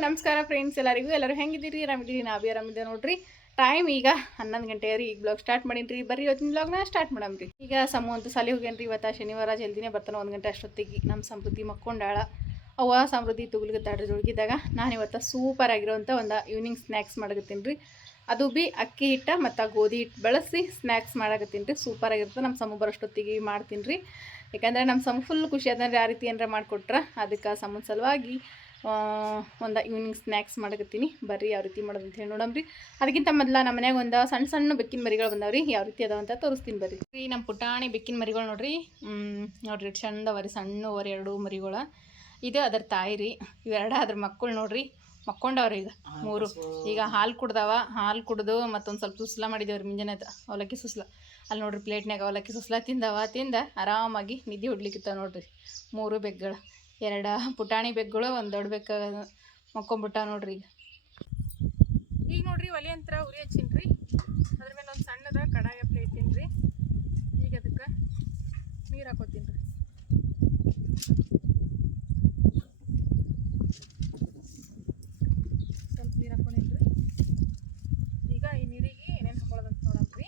ನಮಸ್ಕಾರ ಫ್ರೆಂಡ್ಸ್ ಎಲ್ಲರಿಗೂ. ಎಲ್ಲರೂ ಹೆಂಗಿದ್ದೀರಿ? ಆರಾಮಿದ್ದೀರಿ? ನಾವು ಆರಾಮಿದ್ದೆ ನೋಡ್ರಿ. ಟೈಮ್ ಈಗ ಹನ್ನೊಂದು ಗಂಟೆ ರೀ. ಈಗ ಬ್ಲಾಗ್ ಸ್ಟಾರ್ಟ್ ಮಾಡೀನಿ ಬರ್ರಿ, ಇವತ್ತಿನ ಬ್ಲಾಗ್ನ ಸ್ಟಾರ್ಟ್ ಮಾಡಮ್ರಿ ಈಗ ಸಮೂ ಸಲಿ ಸಾಲಿ ಹೋಗ್ಯಾನ್ರಿ. ಇವತ್ತು ಶನಿವಾರ ಜಲ್ದಿನೇ ಬರ್ತಾನೆ ಒಂದು ಗಂಟೆ ಅಷ್ಟೊತ್ತಿಗೆ. ನಮ್ಮ ಸಮೃದ್ಧಿ ಮಕ್ಕೊಂಡಾಳ. ಅವ್ವ ಸಮೃದ್ಧಿ ತುಗುಲ್ಗತ್ತಾಡ್ರಿ ಜೋಗಿದಾಗ ನಾನು ಇವತ್ತು ಸೂಪರ್ ಆಗಿರೋಂಥ ಒಂದು ಈವ್ನಿಂಗ್ ಸ್ನ್ಯಾಕ್ಸ್ ಮಾಡಕತ್ತೀನಿ ರೀ. ಅದು ಬಿ ಅಕ್ಕಿ ಹಿಟ್ಟ ಮತ್ತು ಗೋಧಿ ಹಿಟ್ಟು ಬಳಸಿ ಸ್ನ್ಯಾಕ್ಸ್ ಮಾಡಕತ್ತೀನಿ ರೀ. ಸೂಪರ್ ಆಗಿರುತ್ತೆ. ನಮ್ಮ ಸಮ ಬರೋಷ್ಟೊತ್ತಿಗೆ ಮಾಡ್ತೀನಿ ರೀ. ಯಾಕಂದ್ರೆ ನಮ್ಮ ಸಮ ಫುಲ್ ಖುಷಿ ಅದಂದ್ರೆ ಆ ರೀತಿ ಏನಾರ ಮಾಡಿಕೊಟ್ರೆ. ಅದಕ್ಕೆ ಸಮ ಸಲುವಾಗಿ ಒಂದು ಈವ್ನಿಂಗ್ ಸ್ನ್ಯಾಕ್ಸ್ ಮಾಡಕತ್ತೀನಿ. ಬರ್ರಿ, ಯಾವ ರೀತಿ ಮಾಡೋದು ಅಂತ ಹೇಳಿ ನೋಡಮ್ರಿ. ಅದಕ್ಕಿಂತ ಮೊದಲ ನಮ್ಮ ಮನ್ಯಾಗ ಒಂದು ಸಣ್ಣ ಸಣ್ಣ ಬೆಕ್ಕಿನ ಮರಿಗಳು ಬಂದಾವ್ರಿ. ಯಾವ ರೀತಿ ಅದಾವ ಅಂತ ತೋರಿಸ್ತೀನಿ ಬರ್ರಿ. ಈ ನಮ್ಮ ಪುಟಾಣಿ ಬೆಕ್ಕಿನ ಮರಿಗಳು ನೋಡ್ರಿ. ನೋಡ್ರಿ ಚಂದ ಚಂದವರಿ, ಸಣ್ಣ ಅವರಿ ಎರಡು ಮರಿಗಳ. ಇದು ಅದರ ತಾಯಿ ರೀ. ಇವೆರಡ ಅದ್ರ ಮಕ್ಕಳು ನೋಡ್ರಿ. ಮಕ್ಕೊಂಡವ್ರಿ ಈಗ ಮೂರು. ಈಗ ಹಾಲು ಕುಡ್ದವ, ಹಾಲು ಕುಡ್ದು ಮತ್ತೊಂದು ಸ್ವಲ್ಪ ಸುಸ್ಲ ಮಾಡಿದೇವ್ರಿ ಮುಂಜಾನೆ ಅವಲಕ್ಕಿ ಸುಸ್ಲ. ಅಲ್ಲಿ ನೋಡ್ರಿ ಪ್ಲೇಟ್ನಾಗ ಅವಲಕ್ಕಿ ಸುಸ್ಲ ತಿಂದವ, ತಿಂದ ಆರಾಮಾಗಿ ನಿದ್ದೆ ಹೊಡ್ಲಿಕ್ಕಿತ್ತ ನೋಡ್ರಿ. ಮೂರು ಬೆಗ್ಗಳು. ಎರಡು ಪುಟಾಣಿ ಬೆಗ್ಗಳು, ಒಂದು ದೊಡ್ಡ ಬೆಕ್ಕ ಮಕ್ಕೊಂಬಿಟ್ಟ ನೋಡ್ರಿ ಈಗ. ಈಗ ನೋಡ್ರಿ ಒಲೆ ಅಂತರ ಉರಿ ಹಚ್ಚಿನ್ರಿ. ಅದ್ರ ಮೇಲೆ ಒಂದು ಸಣ್ಣದ ಕಡಾಯ ಪ್ಲೇಟ್ ರೀ ಈಗ ಅದಕ್ಕೆ ನೀರು ಹಾಕೋತೀನಿ ರೀ ಸ್ವಲ್ಪ ನೀರು ಹಾಕೊಂಡಿನ್ರಿ ಈಗ ಈ ನೀರಿಗೆ ಏನೇನು ಹಾಕೊಳ್ಳೋದಂತ ನೋಡಮ್ರಿ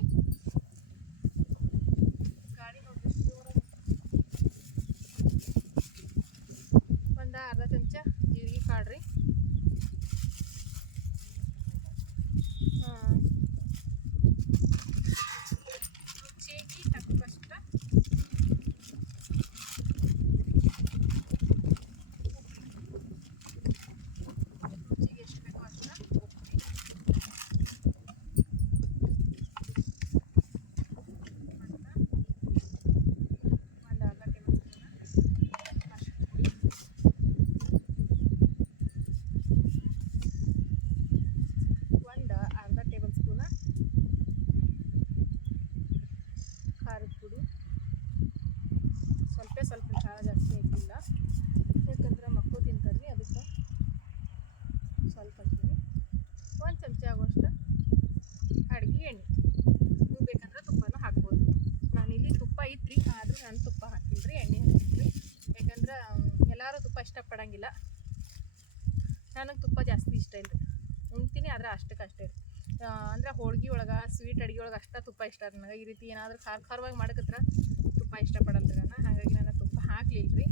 ಗಾಳಿ ನೋಡ್ರಿ ಜೋರಾಗಿ ಒಂದು ಅರ್ಧ ಚಮಚ ಜೀರಿಗೆ ಕಾಳು ರೀ ರುಚಿಗೆ ತಕ್ಕಷ್ಟ ರುಚಿಗೆ ಎಷ್ಟು ಬೇಕೋ ಅಷ್ಟು ಉಪ್ಪು ರೀ. ಮತ್ತು ಒಂದು ಅರ್ಧ ಟೇಬಲ್ ಸ್ಪೂನ್ ಅರಿಶಿಣ ಪುಡಿ ಒಂದು ಅರ್ಧ ಟೇಬಲ್ ಸ್ಪೂನ ಖಾರದ ಪುಡಿ ಸ್ವಲ್ಪ ಸ್ವಲ್ಪ ಖಾರ ಜಾಸ್ತಿ ಹಾಕಿಲ್ಲ ಯಾಕಂದ್ರೆ ಮಕ್ಕಳು ತಿಂತಾರೆ ಅದಕ್ಕೆ ಸ್ವಲ್ಪ ಹಾಕೀನಿ ಒಂದು ಚಮಚ ಆಗುವಷ್ಟು ಅಡುಗೆ ಎಣ್ಣೆ ನೀವು ಬೇಕಂದ್ರೆ ತುಪ್ಪನೂ ಹಾಕ್ಬೋದು ನಾನಿಲ್ಲಿ ತುಪ್ಪ ಐತ್ರಿ ಆದರೂ ನಾನು ತುಪ್ಪ ಹಾಕಿಲ್ಲ ರೀ ಎಣ್ಣೆ ಹಾಕಿದ್ರಿ ಯಾಕಂದ್ರೆ ಎಲ್ಲರೂ ತುಪ್ಪ ಇಷ್ಟಪಡಂಗಿಲ್ಲ. ನನಗೆ ತುಪ್ಪ ಜಾಸ್ತಿ ಇಷ್ಟ ಇಲ್ಲ. ಉಣ್ತೀನಿ ಆದರೆ ಅಷ್ಟಕ್ಕೆ ಅಷ್ಟೇ ರೀ ಆ, ಅಂದ್ರೆ ಹೋಳ್ಗೆ ಒಳಗೆ ಸ್ವೀಟ್ ಅಡುಗೆ ಒಳಗೆ ಅಷ್ಟೇ ತುಪ್ಪ ಇಷ್ಟ ರೀ ನನಗೆ. ಈ ರೀತಿ ಏನಾದರೂ ಖಾರ ಖಾರವಾಗಿ ಮಾಡಕತ್ರ ತುಪ್ಪ ಇಷ್ಟಪಡಲ್ಲ ರೀ ನಾನು. ಹಾಗಾಗಿ ನಾನು ತುಪ್ಪ ಹಾಕ್ಲಿಲ್ಲ ರೀ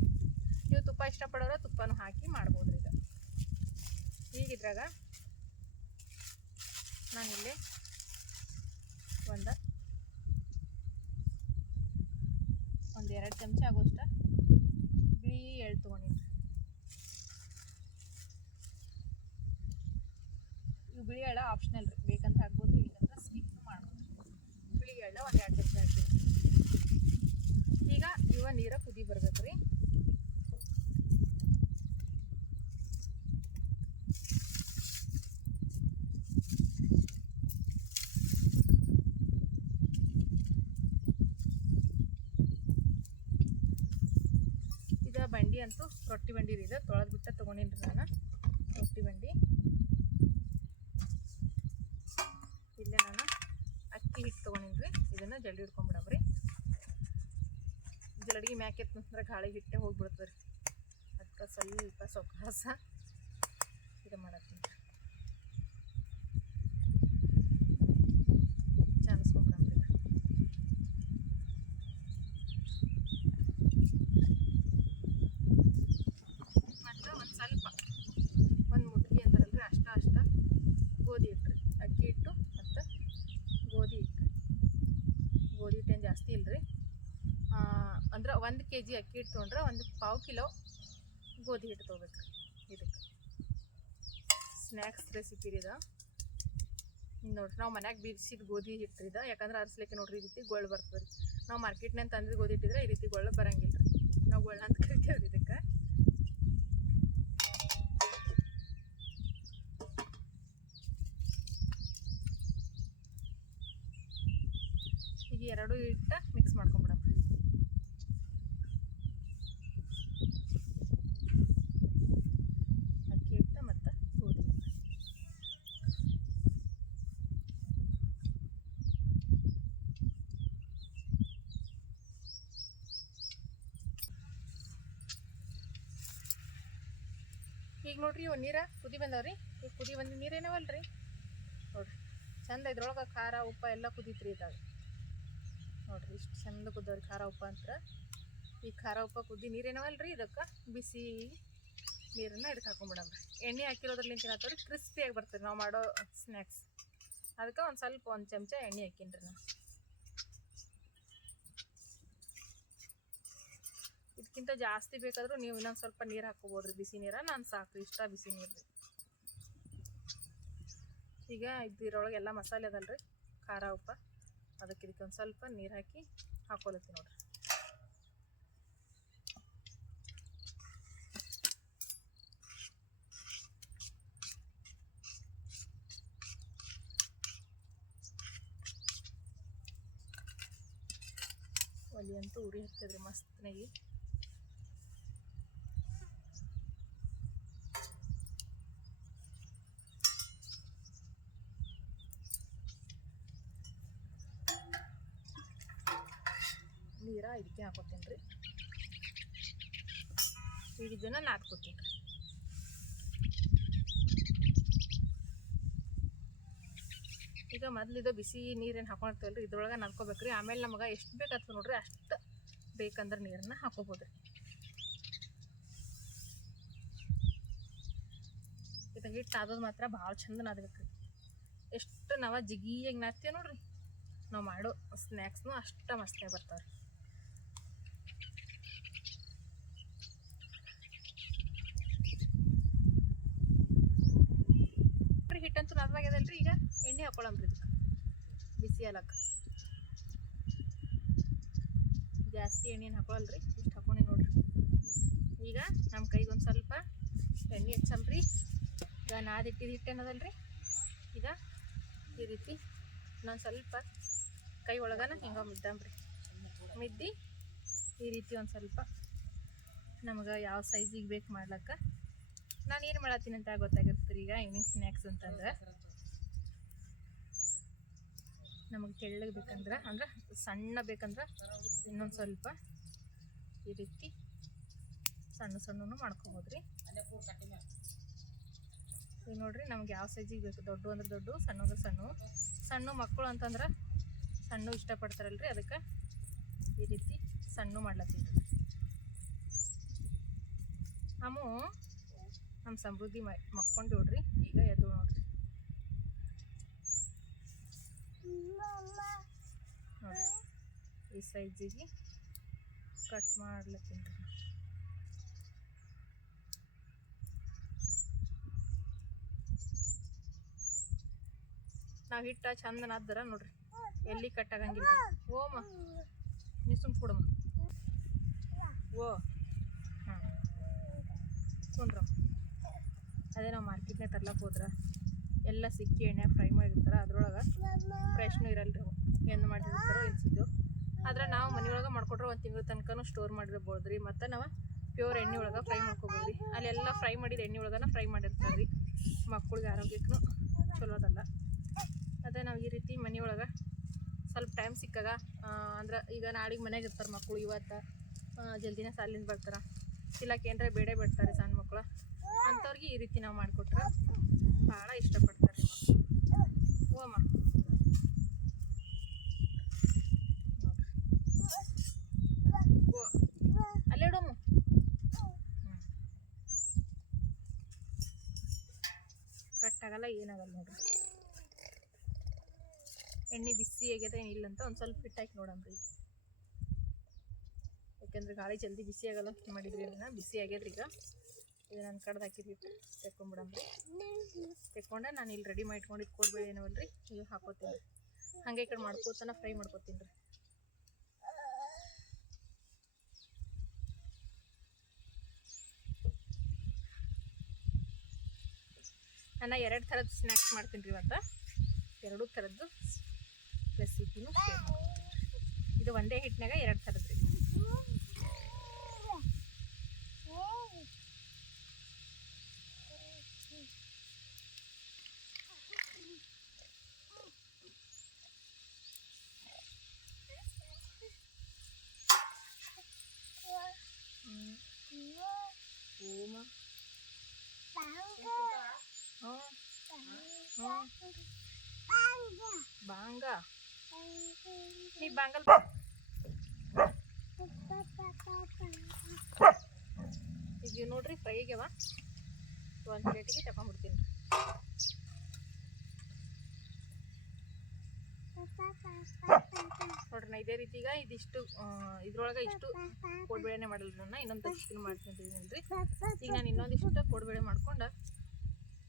ನೀವು ತುಪ್ಪ ಇಷ್ಟಪಡೋರು ತುಪ್ಪನೂ ಹಾಕಿ ಮಾಡ್ಬೋದು ರೀ ಇದು ಈಗ. ಇದ್ರಾಗ ನಾನಿಲ್ಲಿ ಒಂದು ಒಂದು ಎರಡು ಚಮಚ ಆಗೋಷ್ಟ ಬಿಳಿ ಎಳ್ಳು ತೊಗೊಂಡಿನಿ ಇವು ಬಿಳಿ ಎಳ್ಳ ಆಪ್ಷನಲ್ ರೀ. ಬೇಕಂತ ಹಾಕ್ಬೋದು, ಇಲ್ಲಂದ್ರೆ ಸ್ಕಿಪ್ ಮಾಡ್ಬೋದು. ಬಿಳಿ ಎಳ್ಳ ಒಂದು ಎರಡು ಹಾಕ್ತೀವಿ ಈಗ ಇವ ನೀರ ಕುದಿ ಬರ್ಬೇಕು ರೀ ಬಂಡಿ ಅಂತೂ ರೊಟ್ಟಿ ಬಂಡಿ ರೀ ಇದು. ತೊಳೆದು ಬಿಟ್ಟ ತೊಗೊಂಡಿನಿ ನಾನು. ರೊಟ್ಟಿ ಬಂಡಿ ಇಲ್ಲೇ ನಾನು ಹಿಟ್ಟು ತೊಗೊಂಡಿನಿ ಇದನ್ನು ಜಲ್ದಿ ಹಿಡ್ಕೊಂಬಿಡಮ್ರಿ ಜಲಡಿಗೆ ಮ್ಯಾಕೆ ಅಂದ್ರೆ ಗಾಳಿ ಹಿಟ್ಟೆ ರೀ ಅದಕ್ಕೆ ಸ್ವಲ್ಪ ಸೊಕ್ಕಾಸ ಇದು ಮಾಡತ್ತೀನಿ ಚಾನ್ಸ್ಕೊಂಬಿಡಮ್ರಿ ಇದು ಮತ್ತು ಒಂದು ಸ್ವಲ್ಪ ಒಂದು ಮುಟ್ಗಿ ಅಂತಾರಲ್ರಿ ಅಷ್ಟ ಅಷ್ಟ ಗೋಧಿ ಹಿಟ್ಟು ರೀ ಅಕ್ಕಿ ಹಿಟ್ಟು ಮತ್ತು ಗೋಧಿ ಹಿಟ್ಟು ಗೋಧಿ ಏನು ಜಾಸ್ತಿ ಇಲ್ರಿ. ಅಂದ್ರೆ ಒಂದು ಕೆ ಜಿ ಅಕ್ಕಿ ಹಿಟ್ಟು ತೊಗೊಂಡ್ರೆ ಒಂದು ಪಾವು ಕಿಲೋ ಗೋಧಿ ಹಿಟ್ಟು ತೊಗೋಬೇಕು ಇದಕ್ಕೆ ಸ್ನ್ಯಾಕ್ಸ್ ರೆಸಿಪಿ ಇದು. ನೋಡ್ರಿ, ನಾವು ಮನ್ಯಾಗ ಬೀರ್ಸಿದ ಗೋಧಿ ಹಿಟ್ಟು ಇದು. ಯಾಕಂದ್ರೆ ಅರ್ಸ್ಲಿಕ್ಕೆ ನೋಡ್ರಿ ಈ ರೀತಿ ಗೊಳ್ಳು ಬರ್ತದೆ ರೀ ನಾವು ಮಾರ್ಕೆಟ್ನಾಗ ತಂದಿದ್ದು ಗೋಧಿ ಹಿಟ್ಟಿದ್ರೆ ಈ ರೀತಿ ಗೊಳ್ಳು ಬರಂಗಿಲ್ಲ ರೀ ನಾವು ಗೊಳ್ಳ ಅಂತ ಕರಿತೀವಿ ರೀ ಇದಕ್ಕೆ ಈಗ ಎರಡು ಹಿಟ್ಟು ಮಿಕ್ಸ್ ಮಾಡ್ಕೊಂಬಿಡಮ್ರಿ ಅಕ್ಕಿ ಹಿಟ್ಟು ಮತ್ತು ಗೋಧಿ ಈಗ ನೋಡ್ರಿ ಇವು ನೀರ ಕುದಿ ಬಂದವ್ರಿ. ಈಗ ಕುದಿ ಬಂದ ನೀರೇನವಲ್ರಿ ನೋಡ್ರಿ. ಚಂದ ಇದ್ರೊಳಗೆ ಖಾರ, ಉಪ್ಪ ಎಲ್ಲ ಕುದೀತ್ರಿ ಇದಾಗ ನೋಡ್ರಿ, ಇಷ್ಟು ಚಂದ ಕುದ್ದವ್ರಿ ಖಾರ ಉಪ್ಪ ಅಂತ. ಈ ಖಾರ ಉಪ್ಪ ಕುದ್ದಿ ನೀರೇನವಲ್ರಿ ಇದಕ್ಕೆ? ಬಿಸಿ ನೀರನ್ನು ಹಿಡ್ದು ಹಾಕೊಂಬಿಡಮ್ರಿ ಎಣ್ಣೆ ಹಾಕಿರೋದ್ರಲ್ಲಿ ಏನಾಗ್ತವ್ರಿ ಕ್ರಿಸ್ಪಿಯಾಗಿ ಬರ್ತದೆ. ನಾವು ಮಾಡೋ ಸ್ನ್ಯಾಕ್ಸ್ ಅದಕ್ಕೆ ಒಂದು ಸ್ವಲ್ಪ ಒಂದು ಚಮಚ ಎಣ್ಣೆ ಹಾಕಿನ್ರಿ ನಾನು ಇದಕ್ಕಿಂತ ಜಾಸ್ತಿ ಬೇಕಾದರೂ ನೀವು ಇನ್ನೊಂದು ಸ್ವಲ್ಪ ನೀರು ಹಾಕೋಬೋದ್ರಿ. ಬಿಸಿ ನೀರ, ನಾನು ಸಾಕು. ಇಷ್ಟ ಬಿಸಿ ನೀರು ಈಗ ಇದ್ರೊಳಗೆ ಎಲ್ಲ ಮಸಾಲೆ ಅದಲ್ರಿ ಖಾರ ಉಪ್ಪ ಅದಕ್ಕೆ ಇದಕ್ಕೆ ಒಂದು ಸ್ವಲ್ಪ ನೀರು ಹಾಕಿ ಹಾಕೊಳತ್ತಿ ನೋಡ್ರಿ. ಒಲಿ ಅಂತೂ ಉರಿ ಹತ್ತದ್ರಿ ಮಸ್ತ್ನಾಗಿ. ನೀರ? ಇದಕ್ಕೆ ಹಾಕೋತೀನಿ ರೀ. ಈಗ ಇದನ್ನು ನಾದ್ಕೋತೀನಿ. ರೀ ಈಗ ಮೊದ್ಲಿದು ಬಿಸಿ ನೀರೇನು ಹಾಕೊಂಡಿರ್ತೀವಲ್ಲ ರೀ ಇದ್ರೊಳಗೆ ನಾದ್ಕೋಬೇಕ್ರಿ. ಆಮೇಲೆ ನಮಗೆ ಎಷ್ಟು ಬೇಕಾಗ್ತದೆ ನೋಡ್ರಿ, ಅಷ್ಟು ಬೇಕಂದ್ರೆ ನೀರನ್ನ ಹಾಕೋಬೋದು ಇದು ಹಿಟ್ಟು ಆದೋದು ಮಾತ್ರ ಭಾಳ ಚಂದ ನಾದ್ಬೇಕ್ರಿ. ಎಷ್ಟು ನಾವು ಜಿಗಿಯಾಗಿ ನಾದ್ತೀವಿ ನೋಡ್ರಿ. ನಾವು ಮಾಡೋ ಸ್ನ್ಯಾಕ್ಸ್ನು ಅಷ್ಟು ಮಸ್ತಾಗಿ ಬರ್ತಾವೆ ರೀ ಎಣ್ಣೆ ಹಾಕೊಳಮ್ರಿ ಇದಕ್ಕೆ ಬಿಸಿ ಜಾಸ್ತಿ ಎಣ್ಣೆನ ಹಾಕೊಳಲ್ರಿ, ಇಷ್ಟು ಹಾಕೊಂಡಿ ನೋಡ್ರಿ. ಈಗ ನಮ್ಮ ಕೈಗೆ ಒಂದು ಸ್ವಲ್ಪ ಎಣ್ಣೆ ಚಂಬ್ರಿ ಈಗ ನಾದಿಟ್ಟಿದ ಹಿಟ್ಟು ಏನದಲ್ರಿ? ಈಗ ಈ ರೀತಿ ನಾನು ಸ್ವಲ್ಪ ಕೈ ಒಳಗನ ಹಿಂಗೆ ಮಿದ್ದಂಬ್ರಿ ಮಿದ್ದಿ ಈ ರೀತಿ ಒಂದು ಸ್ವಲ್ಪ ನಮಗೆ ಯಾವ ಸೈಜಿಗೆ ಬೇಕು ಮಾಡ್ಲಕ್ಕ. ನಾನು ಏನು ಮಾಡತ್ತೀನಿ ಅಂತ ಗೊತ್ತಾಗಿರ್ತೀರಿ ಈಗ ಈವ್ನಿಂಗ್ ಸ್ನ್ಯಾಕ್ಸ್ ಅಂತಂದ್ರೆ. ನಮಗೆ ತೆಳ್ಳಗೆ ಬೇಕಂದ್ರೆ, ಅಂದ್ರೆ ಸಣ್ಣ ಬೇಕಂದ್ರೆ ಇನ್ನೊಂದು ಸ್ವಲ್ಪ ಈ ರೀತಿ ಸಣ್ಣ ಸಣ್ಣನು ಮಾಡ್ಕೊಬೋದ್ರಿ. ಈಗ ನೋಡ್ರಿ ನಮ್ಗೆ ಯಾವ ಸೈಜಿಗೆ ಬೇಕು, ದೊಡ್ಡ ಅಂದ್ರೆ ದೊಡ್ಡ, ಸಣ್ಣ ಅಂದ್ರೆ ಸಣ್ಣ. ಸಣ್ಣ ಮಕ್ಕಳು ಅಂತಂದ್ರೆ ಸಣ್ಣ ಇಷ್ಟಪಡ್ತಾರಲ್ರಿ, ಅದಕ್ಕೆ ಈ ರೀತಿ ಸಣ್ಣ ಮಾಡ್ಲತ್ತೀವಿ ಅಮ್ಮ ನಮ್ಮ ಸಮೃದ್ಧಿ ಮಕ್ಕೊಂಡು ನೋಡ್ರಿ, ಈಗ ಎದ್ದು ನೋಡ್ರಿ ನೋಡ್ರಿ ಈ ಸೈಜಿಗೆ ಕಟ್ ರೀ ನಾವು ಹಿಟ್ಟ ಚಂದ ನಾದ್ದರ ನೋಡ್ರಿ. ಎಲ್ಲಿ ಕಟ್ಟಾಗಂಗಿಲ್ಲ ಓಮ. ನೀ ಸುಮ್ ಕೊಡಮ್ಮ. ಓ. ಹಾಂ ಕುಂಡ್ರಮ್ಮ ಅದೇ ನಾವು ಮಾರ್ಕೆಟ್ನಾಗ ತರ್ಲಕ್ಕೆ ಹೋದ್ರ. ಎಲ್ಲ ಸಿಕ್ಕಿ ಎಣ್ಣೆ ಫ್ರೈ ಮಾಡಿರ್ತಾರೆ ಅದ್ರೊಳಗೆ ಫ್ರೆಶ್ನು ಇರಲ್ರಿ ಎಂದು ಏನು ಮಾಡಿರ್ತಾರೋ ಎನ್ಸಿದ್ದು ಆದ್ರೆ ನಾವು ಮನೆಯೊಳಗೆ ಮಾಡ್ಕೊಟ್ರೆ ಒಂದು ತಿಂಗಳ ತನಕನೂ ಸ್ಟೋರ್ ಮಾಡಿರ್ಬೋದು ರೀ ಮತ್ತು ನಾವು ಪ್ಯೂರ್ ಎಣ್ಣೆ ಒಳಗೆ ಫ್ರೈ ಮಾಡ್ಕೊಬೋದು ರೀ ಅಲ್ಲೆಲ್ಲ ಫ್ರೈ ಮಾಡಿದ ಎಣ್ಣೆ ಒಳಗನ ಫ್ರೈ ಮಾಡಿರ್ತಾರೆ ರೀ ಮಕ್ಕಳಿಗೆ ಆರೋಗ್ಯಕ್ಕೂ ಚಲೋ ಅದಲ್ಲ. ಅದೇ ನಾವು ಈ ರೀತಿ ಮನೆಯೊಳಗೆ ಸ್ವಲ್ಪ ಟೈಮ್ ಸಿಕ್ಕಾಗ ಅಂದ್ರೆ ಈಗ ನಾಳೆಗೆ ಮನೆಗೆ ಇರ್ತಾರೆ ಮಕ್ಕಳು ಇವತ್ತು ಜಲ್ದಿನ ಸಾಲಿಂದ ಬರ್ತಾರೆ. ಇಲ್ಲ ಏನರ ಬೇಡ ಬಿಡ್ತಾರೆ ಸಣ್ಣ ಮಕ್ಕಳು ಅಂಥವ್ರಿಗೆ ಈ ರೀತಿ ನಾವು ಮಾಡಿಕೊಟ್ರೆ ಭಾಳ ಇಷ್ಟಪಡ್ತಾರೆ ಕಟ್ಟಾಗಲ್ಲ, ಏನಾಗಲ್ಲ ನೋಡ್ರಿ. ಎಣ್ಣೆ ಬಿಸಿ ಆಗ್ಯದ ಏನಿಲ್ಲ ಅಂತ ಒಂದು ಸ್ವಲ್ಪ ಹಿಟ್ಟು ಹಾಕಿ ನೋಡಮ್ರಿ ಯಾಕೆಂದ್ರೆ ಗಾಳಿ ಜಲ್ದಿ ಬಿಸಿ ಆಗಲ್ಲ ಮಾಡಿದ್ರಿ ಅದನ್ನ ಬಿಸಿ ಆಗ್ಯದ್ರಿ ಈಗ ಇದು ನಾನು ಕಡ್ದು ಹಾಕಿದ್ಬಿಟ್ಟು ತೆಕ್ಕೊಂಬಿಡಮ್ರಿ ತೆಕ್ಕೊಂಡೆ, ನಾನು ಇಲ್ಲಿ ರೆಡಿ ಮಾಡಿ ಇಟ್ಕೊಂಡಿದ್ದು ಕೊಡ್ಬೇಡಿ ಏನವಲ್ರಿ ಇಲ್ಲಿ ಹಾಕೋತೀನಿ. ಹಾಗೆ ಈ ಕಡೆ ಮಾಡ್ಕೋತಾನ ಫ್ರೈ ಮಾಡ್ಕೋತೀನಿ ರೀ. ನಾನು ಎರಡು ಥರದ್ದು ಸ್ನ್ಯಾಕ್ಸ್ ಮಾಡ್ತೀನಿ ರೀ ಇವತ್ತು. ಎರಡು ಥರದ್ದು ಶೇರ್ ಇದು ಒಂದೇ ಹಿಟ್ಟಿನಾಗ ಎರಡು ಥರದ್ದು ರೀ ಓಮ ಬಾಂಗ ಈ ಬಾಂಗಲ್ ಈಗ ನೋಡ್ರಿ ಫ್ರೈ ಆಗ್ಯಾವ. ಒಂದು ಪ್ಲೇಟಿಗೆ ತಗೊಂಡ್ಬಿಡ್ತೀನಿ ನೋಡ್ರಿ ಇದೇ ರೀತಿ ಈಗ ಇದಿಷ್ಟು ಇದ್ರೊಳಗೆ ಇಷ್ಟು ಕೋಡ್ಬೇಳೆನೆ ಮಾಡಲ್ಲ ನಾನು. ಇನ್ನೊಂದು ಮಾಡ್ಕೊಂತಿದ್ದೀನಿ ರೀ ಈಗ ನಾನು ಇನ್ನೊಂದಿಷ್ಟು ಕೋಡ್ಬೇಳೆ ಮಾಡ್ಕೊಂಡು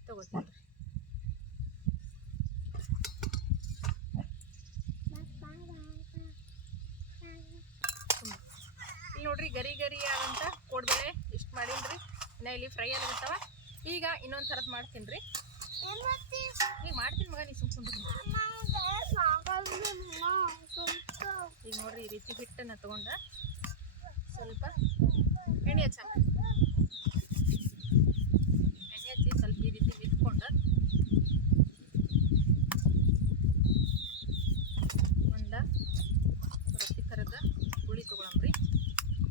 ತಗೋತೀನಿ ರೀ ಇಲ್ಲಿ ನೋಡ್ರಿ, ಗರಿ ಗರಿ ಆದಂತ ಕೋಡ್ಬೇಳೆ ಇಷ್ಟು ಮಾಡೀನಿ ನಾ ಇಲ್ಲಿ ಫ್ರೈ ಆಗತ್ತವ ಈಗ ಇನ್ನೊಂದು ಥರದ್ದು ಮಾಡ್ತೀನಿ ರೀ ಈಗ ಮಾಡ್ತೀನಿ ಮಗ, ನೀ ಸುಮ್ ಕುಂಡ್ರಿ ಈಗ ನೋಡ್ರಿ, ಈ ರೀತಿ ಹಿಟ್ಟನ್ನ ತಗೊಂಡ ಸ್ವಲ್ಪ ಎಣ್ಣೆ ಹಚ್ಚ. ಎಣ್ಣೆ ಹಚ್ಚಿ ಸ್ವಲ್ಪ ಈ ರೀತಿ ಇಟ್ಕೊಂಡು ಒಂದ ರೊಟ್ಟಿ ಥರದ ಹುಳಿ ತೊಗೊಳಮ್ರಿ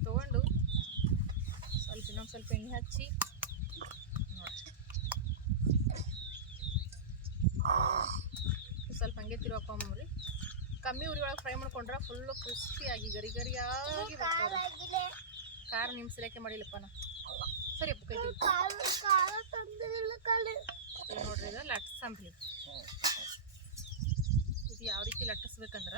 ತೊಗೊಂಡು ಸ್ವಲ್ಪ ಇನ್ನೊಂದು ಸ್ವಲ್ಪ ಎಣ್ಣೆ ಹಚ್ಚಿ. ಸ್ವಲ್ಪ ಹಂಗೆ ತಿರ್ಕೊಂಬ್ರಿ ಕಮ್ಮಿ ಉರಿ ಒಳಗೆ ಫ್ರೈ ಮಾಡ್ಕೊಂಡ್ರೆ ಫುಲ್ಲು ಕ್ರಿಸ್ಪಿಯಾಗಿ ಗರಿ ಗರಿಯಾಗಿ ಖಾರ ನಿಮ್ಮ ಸಿರಕ್ಕೆ ಮಾಡಿಲ್ಲಪ್ಪ ನಾ ಸರಿ ಅಪ್ಪ ಕೈ ನೋಡ್ರಿ ಇದು ಲಟ್ಸಂಬ್ರಿ ಇದು ಯಾವ ರೀತಿ ಲಟ್ಟಿಸ್ಬೇಕಂದ್ರ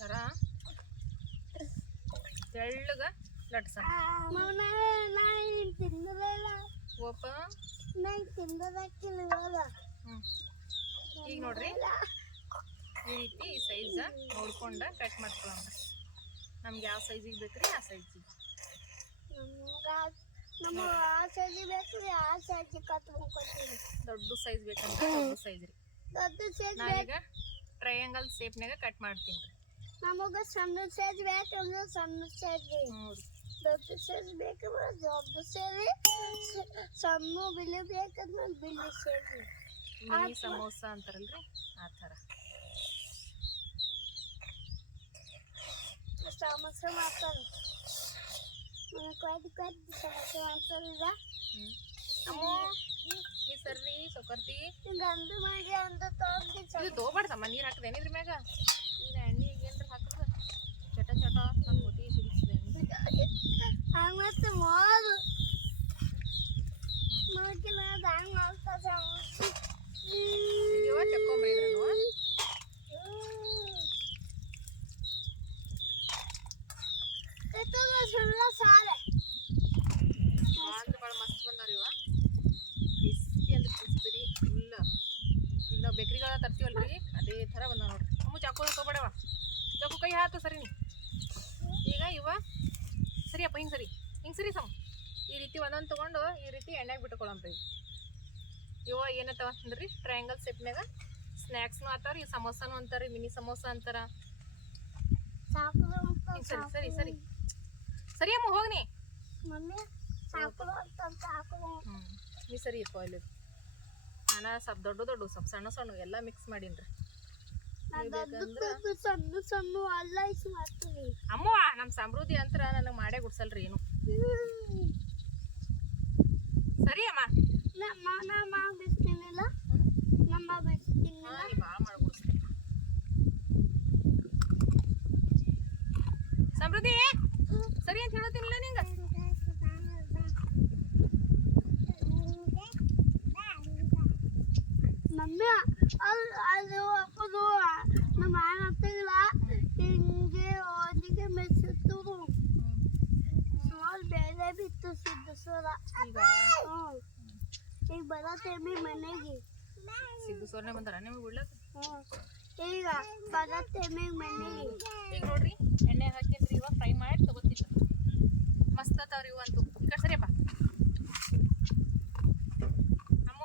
ಥರ ಲಟ್ಸಂಬ್ರಿ ಓಪ. ಹ್ಞೂ ಈಗ ನೋಡ್ರಿ. ಈ ರೀತಿ ಈ ಸೈಜ್ ನೋಡ್ಕೊಂಡ ಕಟ್ ಮಾಡ್ಕೊಳ್ಳೋಣ ನಮ್ಗೆ ಯಾವ ಸೈಜಿಗೆ ಬೇಕ್ರಿ ಆ ಸೈಜಿಗೆ ದೊಡ್ಡ ಸೈಜ್ ಬೇಕಂತ ದೊಡ್ಡ ಸೈಜ್ ರೀ. ನಾನೀಗ ಟ್ರಯಾಂಗಲ್ ಶೇಪ್ನಾಗ ಕಟ್ ಮಾಡ್ತೀನಿ ರೀ. ನಮಗೆ ಸಣ್ಣ ಸೈಜ್ ಬೇಕು ಅಂದ್ರೆ ಸಣ್ಣ ಸೈಜ್ ದೊಡ್ಡ ಸೈಜ್ ಬೇಕಂದ್ರೆ ದೊಡ್ಡ ಸೇರಿ ಸಣ್ಣ ಬಿಳಿ ಬೇಕಂದ್ರೆ ಬಿಳಿ ಸೇರಿ ಮಿನಿ ಸಮೋಸ ಅಂತಾರಲ್ರಿ ಆ ಥರ ಸಮೋಸ ಮಾಡ್ತಾರೆ ಕೊಯ್ದು ಕೊಯ್ದು ಸಮೋಸ ಮಾಡ್ತಾರಿಲ್ಲ ಈ ಸರ್ರಿ ಸೊಕರ್ತಿ ಗಂದು ಮಾಡಿ ಅಂತ ತಗೊಂಡು ತೋಬಾರ್ದಮ್ಮ ನೀರು ಹಾಕದೇನಿದ್ರ ಮ್ಯಾಗ ಸರಿ ನೀ. ಈಗ ಇವ ಸರಿಯಪ್ಪ ಹಿಂಗೆ ಸರಿ. ಹಿಂಗೆ ಸರಿ ಸಮ. ಈ ರೀತಿ ಒಂದೊಂದು ತೊಗೊಂಡು ಈ ರೀತಿ ಎಣ್ಣೆಗೆ ಬಿಟ್ಕೊಳಂಬ್ರಿ ಇವ ಏನತ್ತವ ಅಂದ್ರಿ? ಟ್ರಯಾಂಗಲ್ ಶೇಪ್ನಾಗ ಸ್ನ್ಯಾಕ್ಸ್ನು ಆತಾರ ಈ ಸಮೋಸಾನು ಅಂತಾರೆ ಮಿನಿ ಸಮೋಸ ಅಂತಾರ. ಸರಿ ಸರಿ ಸರಿ. ಸರಿ ಅಮ್ಮ ಹೋಗ್ನಿ ಈ ಸರಿ ಇಪ್ಪ ಇಲ್ಲಿ. ನಾನು ಸ್ವಲ್ಪ ದೊಡ್ಡ ದೊಡ್ಡ ಸ್ವಲ್ಪ ಸಣ್ಣ ಸಣ್ಣ ಎಲ್ಲ ಮಿಕ್ಸ್ ಮಾಡೀನಿ ದೊಡ್ಡ ಸಣ್ಣ ಸಣ್ಣ ಅಲ್ಲ ಇಸ್ ಮಾಡ್ತೀವಿ. ಅಮ್ಮ ನಮ್ಮ ಸಮೃದ್ಧಿ ಅಂತರ ನನಗೆ ಮಾಡೇ ಗುಡ್ಸಲ್ರಿ ಏನು. ಸರಿ ಅಮ್ಮ. ನಮ್ಮ ನಮ್ಮ ಬಿಸ್ತಿನಿಲ್ಲ ನಮ್ಮ ನೀ ಭಾಳ ಮಾಡ್ಬಿಡ್ಸ್ತೀನಿ ಸಮೃದ್ಧಿ ಸರಿ ಅಂತ ಹೇಳತ್ತೀನಿಲ್ಲ ನಿಂಗೆ? ಮಮ್ಮಿ ಅದು ಅದು ಹಾಕೋದು ನಮ್ಮ ಹತ್ತಿಲ್ಲ ಹಿಂಗೆ ಒಂದಿಗೆ ಮೆಸಿತ್ತು. ಸುಮಾರು ಬೇರೆ ಬಿತ್ತು ಸಿದ್ಧ ಸೋದ ಈಗ? ಬರತ್ತೇಮಿ ಮನೆಗೆ. ಸಿದ್ದು ಸೋರ್ನೆ ಬಂದಾರ ನಿಮಗೆ ಬಿಡ್ಲಕ್ಕ ಈಗ ಬರತ್ತೇಮಿ ಮನೆಗೆ. ಈಗ ನೋಡ್ರಿ ಎಣ್ಣೆ ಹಾಕಿದ್ರಿ ಇವಾಗ ಫ್ರೈ ಮಾಡಿ ತಗೋತೀನಿ. ಮಸ್ತ್ ಅದಾವ್ರಿ ಇವಂತೂ. ಈ ಕಡೆ ಸರಿಯಪ್ಪ ಅಮ್ಮ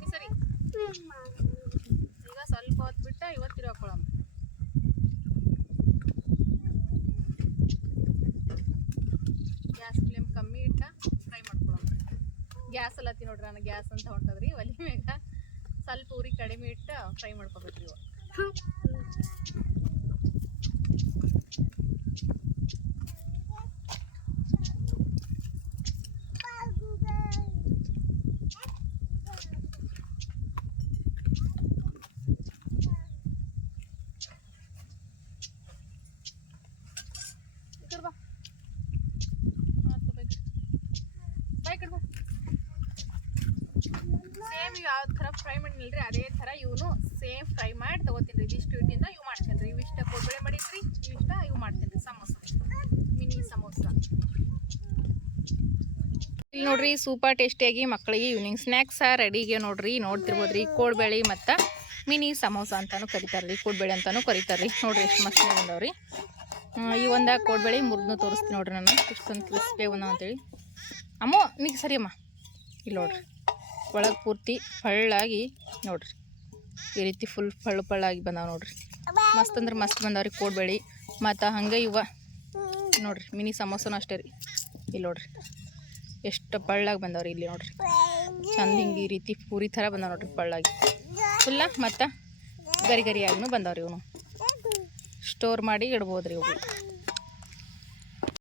ಈ ಸರಿ ಈಗ ಸ್ವಲ್ಪ ಹೊತ್ತು ಬಿಟ್ಟ ಇವತ್ತಿರ ಹಾಕೊಳಮ್ಮ ಗ್ಯಾಸ್ ಫ್ಲೇಮ್ ಕಮ್ಮಿ ಇಟ್ಟ ಫ್ರೈ ಮಾಡ್ಕೊಳಮ್ಮ ಗ್ಯಾಸ್ ಅಲ್ಲತ್ತಿ ನೋಡ್ರಿ ನಾನು ಗ್ಯಾಸ್ ಅಂತ ಹೊಂಟದ್ರಿ. ಒಲಿ ಮ್ಯಾಗ ಸ್ವಲ್ಪ ಉರಿ ಕಡಿಮೆ ಇಟ್ಟು ಫ್ರೈ ಮಾಡ್ಕೋಬೇಕ್ರಿ ಇವ ತಗೋತೀನಲ್ರಿ ಅದೇ ಥರ ಇವನು ಸೇಮ್ ಫ್ರೈ ಮಾಡಿ ತಗೋತೀನಿ ರೀ. ಇದಿಷ್ಟು ಇಟ್ಟಿಂದ ಇವು ಮಾಡ್ತೀನಿ ರೀ. ಇವಿಷ್ಟ ಕೊಬ್ಬಳೆ ಮಾಡಿದ್ರಿ ಇವಿಷ್ಟ ಇವು ಮಾಡ್ತೀನಿ ರೀ, ಸಮೋಸ. ಮಿನಿ ಸಮೋಸ. ಇಲ್ಲಿ ನೋಡ್ರಿ ಸೂಪರ್ ಟೇಸ್ಟಿಯಾಗಿ ಮಕ್ಕಳಿಗೆ ಈವ್ನಿಂಗ್ ಸ್ನ್ಯಾಕ್ಸ್ ರೆಡಿಗೆ ನೋಡ್ರಿ. ನೋಡ್ತಿರ್ಬೋದು ರೀ ಕೋಡ್ಬೇಳೆ ಮತ್ತು ಮಿನಿ ಸಮೋಸ ಅಂತಾನು ಕರಿತಾರೆ ರೀ. ಕೋಡ್ಬೇಳೆ ಅಂತಾನು ಕರಿತಾರೆ ರೀ. ನೋಡ್ರಿ, ಎಷ್ಟು ಮಸ್ತ್ ಬಂದವ್ರಿ. ಈ ಒಂದು ಕೋಡ್ಬೇಳೆ ಮುರಿದ್ನು ತೋರಿಸ್ತೀನಿ ನೋಡ್ರಿ ನಾನು. ಇಷ್ಟೊಂದು ಕ್ರಿಸ್ಪಿ ಒಂದು ಅಂತೇಳಿ. ಅಮ್ಮ, ನೀಗ ಸರಿ ಅಮ್ಮ. ಇಲ್ಲಿ ನೋಡ್ರಿ. ಒಳಗೆ ಪೂರ್ತಿ ಫಳ್ಳಾಗಿ ನೋಡ್ರಿ. ಈ ರೀತಿ ಫುಲ್ ಫಳ್ಳು ಫಳ್ಳಾಗಿ ಬಂದಾವೆ ನೋಡ್ರಿ. ಮಸ್ತ್ ಅಂದ್ರೆ ಮಸ್ತ್ ಬಂದಾವ್ರಿ ಕೋಡ್ಬೇಳಿ ಮತ್ತು ಹಂಗೆ ಇವ ನೋಡ್ರಿ, ಮಿನಿ ಸಮೋಸನೂ ಅಷ್ಟೇ ರೀ. ಇಲ್ಲಿ ನೋಡ್ರಿ, ಎಷ್ಟು ಪಳ್ಳಾಗಿ ಬಂದವ್ರಿ ಇಲ್ಲಿ ನೋಡ್ರಿ. ಚಂದ ಹಿಂಗೆ ಈ ರೀತಿ ಪೂರಿ ಥರ ಬಂದಾವ ನೋಡ್ರಿ ಪಳ್ಳಾಗಿ. ಫುಲ್ಲ ಮತ್ತು ಗರಿ ಗರಿಯಾಗಿನೂ ಬಂದವ್ರಿ ಇವನು. ಸ್ಟೋರ್ ಮಾಡಿ ಇಡ್ಬೋದು ರೀ ಇವು